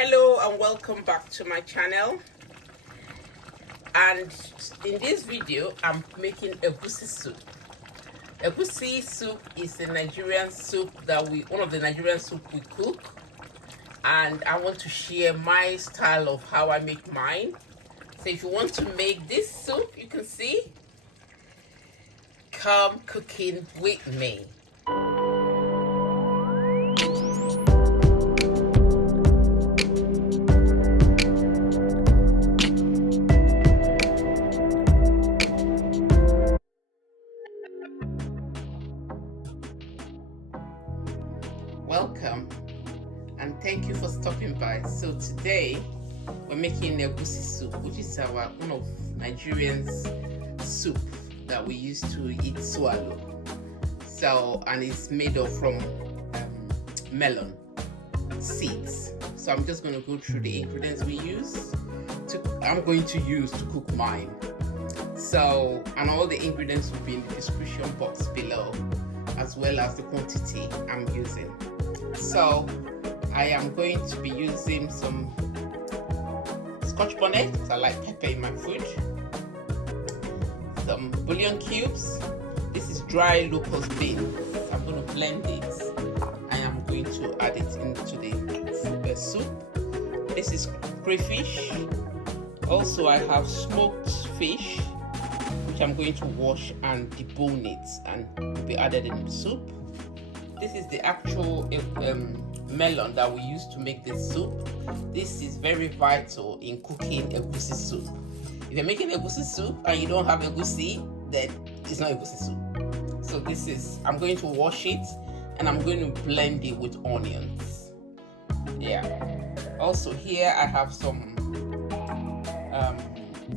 Hello and welcome back to my channel. And in this video I'm making egusi soup. Egusi soup is a Nigerian soup that one of the Nigerian soup we cook, and I want to share my style of how I make mine. So if you want to make this soup, you can see, come cooking with me. Welcome and thank you for stopping by. So today we're making egusi soup, which is one of Nigerian's soup that we used to eat swallow. So, and it's made from melon seeds. So I'm just going to go through the ingredients I'm going to use to cook mine. So, and all the ingredients will be in the description box below, as well as the quantity I'm using. So I am going to be using some scotch bonnet, because I like pepper in my food, some bouillon cubes. This is dry locust bean. I'm going to blend it. I am going to add it into the soup. This is crayfish. Also I have smoked fish, which I'm going to wash and debone it and will be added in the soup. This is the actual melon that we use to make this soup. This is very vital in cooking egusi soup. If you're making egusi soup and you don't have egusi, then it's not egusi soup. So I'm going to wash it and I'm going to blend it with onions. Yeah. Also here I have some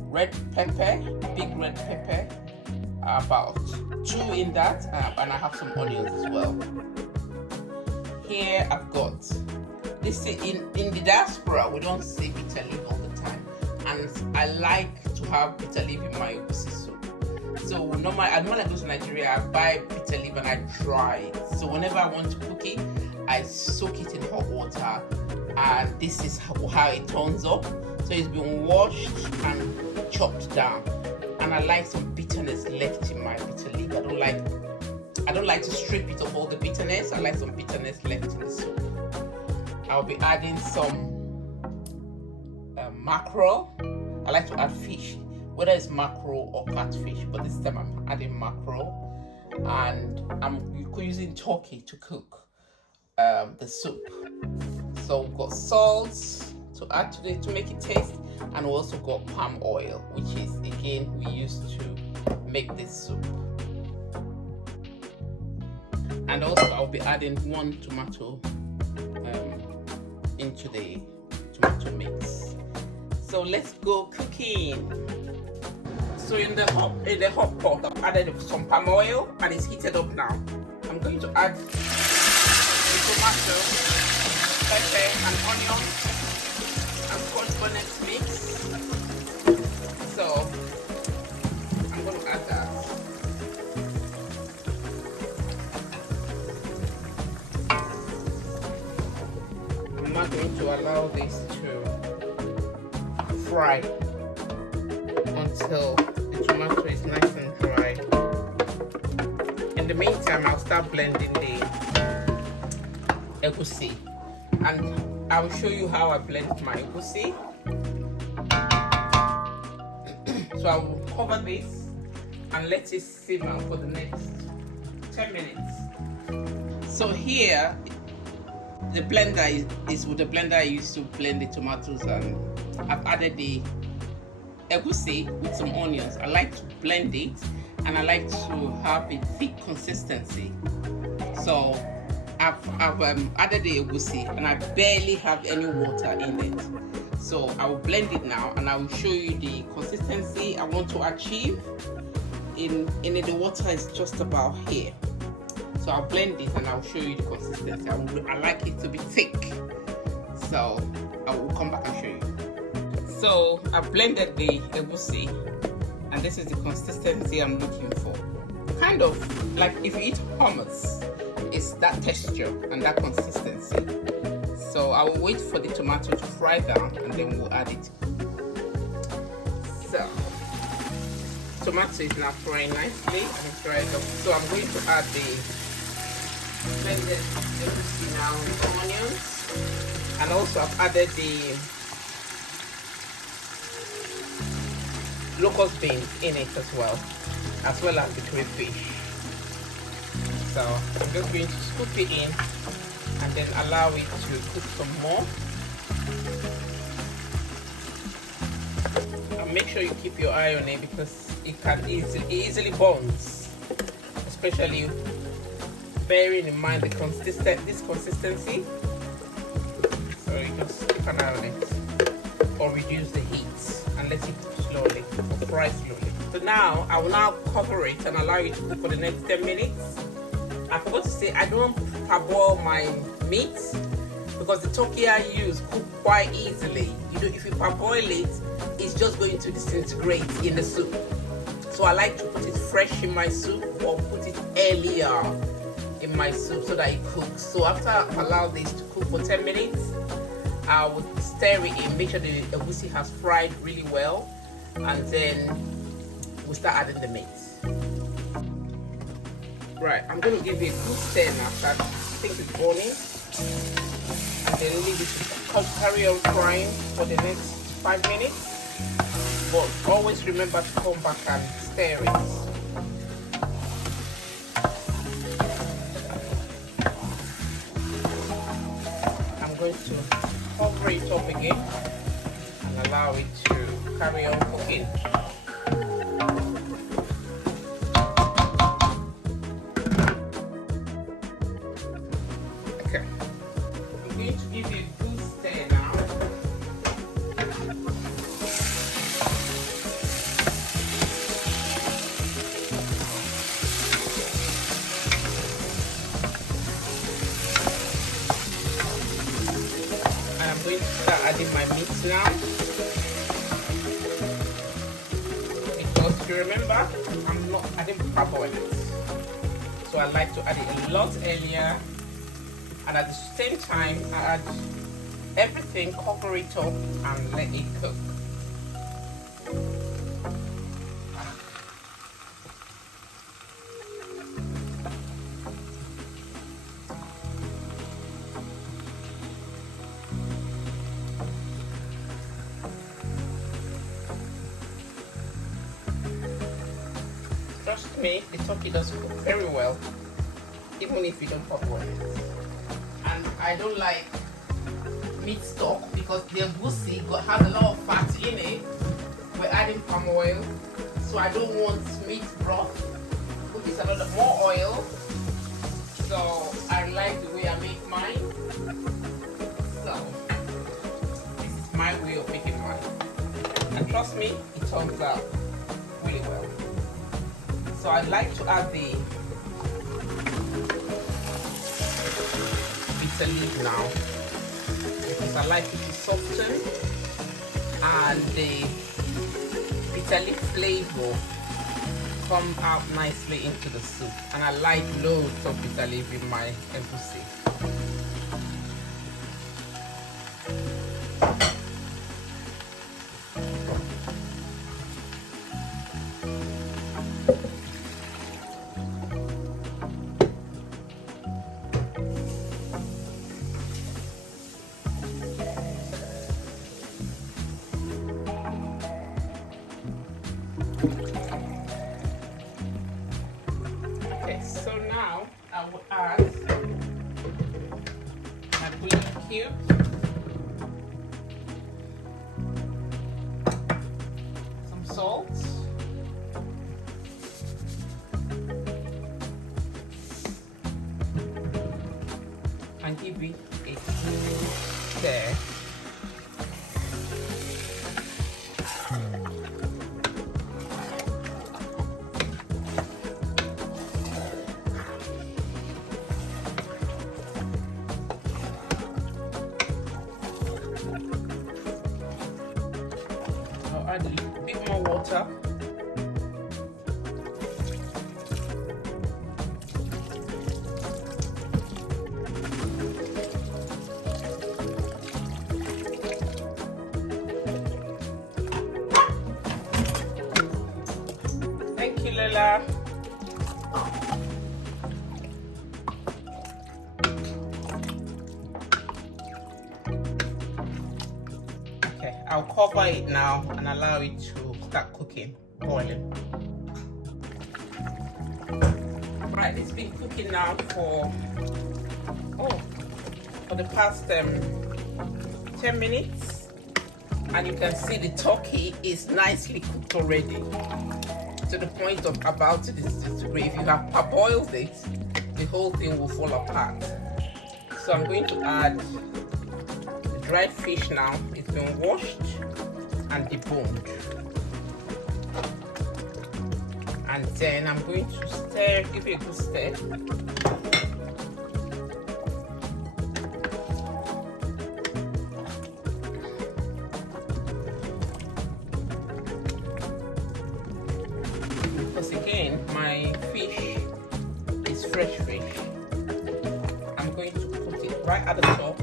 red pepper, big red pepper, about 2 in that, and I have some onions as well. Here I've got this. In the diaspora we don't say bitter leaf all the time, and I like to have bitter leaf in my egusi soup. So normally I go to Nigeria, I buy bitter leaf and I dry it. So whenever I want to cook it, I soak it in hot water, and this is how it turns up. So it's been washed and chopped down, and I like some bitterness left in my bitter leaf. I don't like to strip it of all the bitterness. I like some bitterness left in the soup. I'll be adding some mackerel. I like to add fish, whether it's mackerel or catfish, but this time I'm adding mackerel, and I'm using turkey to cook the soup. So we've got salt to add to make it taste, and we also got palm oil, which is again we used to make this soup. And also I'll be adding 1 tomato into the tomato mix. So let's go cooking. So in the hot pot I've added some palm oil and it's heated up now. I'm going to add the tomato, pepper and onion and scotch bonnet mix. So I'm going to add that. I'm not going to allow this to fry until the tomato is nice and dry. In the meantime, I'll start blending the egusi, and I will show you how I blend my egusi. So I will cover this and let it simmer for the next 10 minutes. So here the blender is with the blender I used to blend the tomatoes, and I've added the egusi with some onions. I like to blend it and I like to have a thick consistency. So I've added the egusi and I barely have any water in it. So I will blend it now and I will show you the consistency I want to achieve. In it, the water is just about here. So I'll blend it and I'll show you the consistency. I like it to be thick. So I will come back and show you. So I've blended the egusi and this is the consistency I'm looking for. Kind of like if you eat hummus, it's that texture and that consistency. So I will wait for the tomato to fry down and then we'll add it. So tomato is now frying nicely and it's dried up. So I'm going to add the blended egusi now with onions, and also I've added the locust beans in it as well as the crayfish. So I'm just going to scoop it in and then allow it to cook some more. And make sure you keep your eye on it because it easily burns, especially bearing in mind this consistency. So you just keep an eye on it or reduce the heat and let it cook slowly or fry slowly. So now I will now cover it and allow it to cook for the next 10 minutes. I forgot to say I don't parboil my meat because the turkey I use cook quite easily. You know, if you parboil it, it's just going to disintegrate in the soup. So I like to put it fresh in my soup or put it earlier in my soup so that it cooks. So after I allow this to cook for 10 minutes, I would stir it in, make sure the egusi has fried really well, and then we'll start adding the meat. Right, I'm going to give it a good stir now so I think it's boiling, and then leave it to carry on frying for the next 5 minutes. But always remember to come back and stir it. I'm going to cover it up again and allow it to carry on cooking. Okay, I'm going to give you a good stir now. I'm going to start adding my meat now, because if you remember, I didn't parboil it, so I like to add it a lot earlier, and at the same time I add everything, cover it up and let it cook. Trust me, the turkey does cook very well, even if you don't parboil it. And I don't like meat stock because the egusi has a lot of fat in it. We're adding palm oil, so I don't want meat broth, which is a lot more oil. So I like the way I make mine. So this is my way of making mine, and trust me, it turns out really well. So I'd like to add the bitter leaf now because I like it to soften, and the bitter leaf flavor come out nicely into the soup. And I like loads of bitter leaf in my egusi. Okay, so now I will add my bouillon cube, some salt, and give it a good stir. Add a bit more water. together. Okay, I'll cover it now and allow it to start cooking, boiling. Right, it's been cooking now for the past 10 minutes, and you can see the turkey is nicely cooked already to the point of about to disintegrate. If you have parboiled it, the whole thing will fall apart. So I'm going to add the dried fish now. It's been washed and deboned. And then I'm going to stir, give it a good stir. Because again, my fish is fresh fish. I'm going to put it right at the top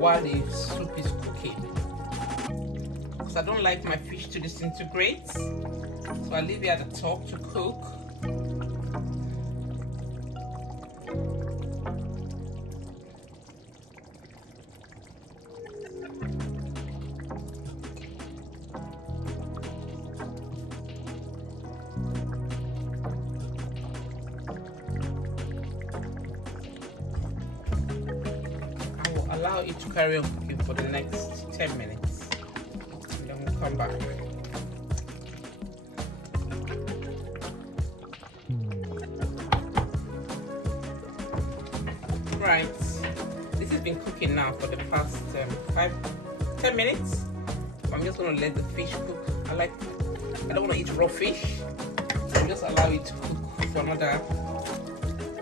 while the soup is cooking. Because I don't like my fish to disintegrate. So I'll leave it at the top to cook. I will allow it to carry on cooking for the next 10 minutes. And then we'll come back. Right, this has been cooking now for the past 10 minutes. I'm just going to let the fish cook. I don't want to eat raw fish, so just allow it to cook for another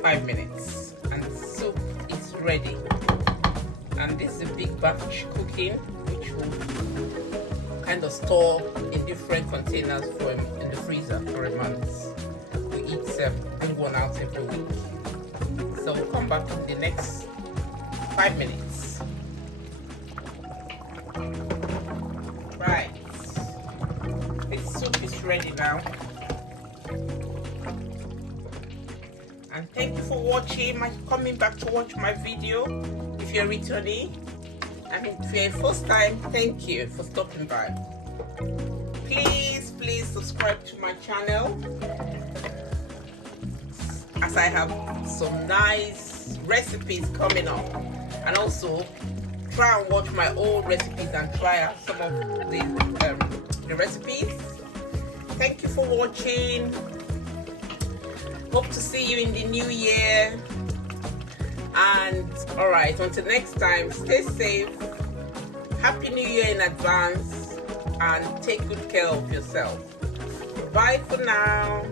5 minutes, and the soup is ready. And this is a big batch cooking, which will kind of store in different containers in the freezer for a month. We bring one out every week. So we'll come back in the next 5 minutes. Right, this soup is ready now. And thank you for watching, coming back to watch my video. If you're returning, and if you're first time, thank you for stopping by. Please subscribe to my channel, as I have some nice recipes coming up, and also try and watch my old recipes and try out some of the recipes. Thank you for watching. Hope to see you in the new year. And all right, until next time, stay safe. Happy New Year in advance, and take good care of yourself. Bye for now.